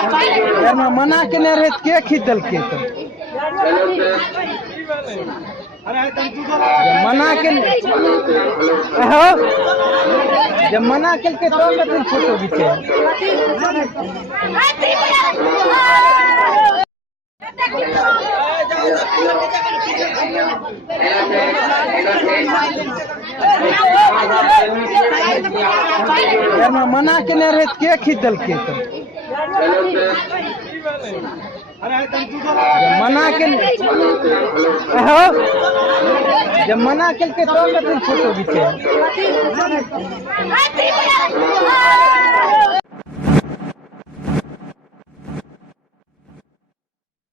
यार मैं मना केने रहे के खींचल के तो मना के जब मना के तो कथी फोटो खींचे यार मैं मना केने रहे के खींचल के तो मना के जब मना के तो कथी फोटो खींचे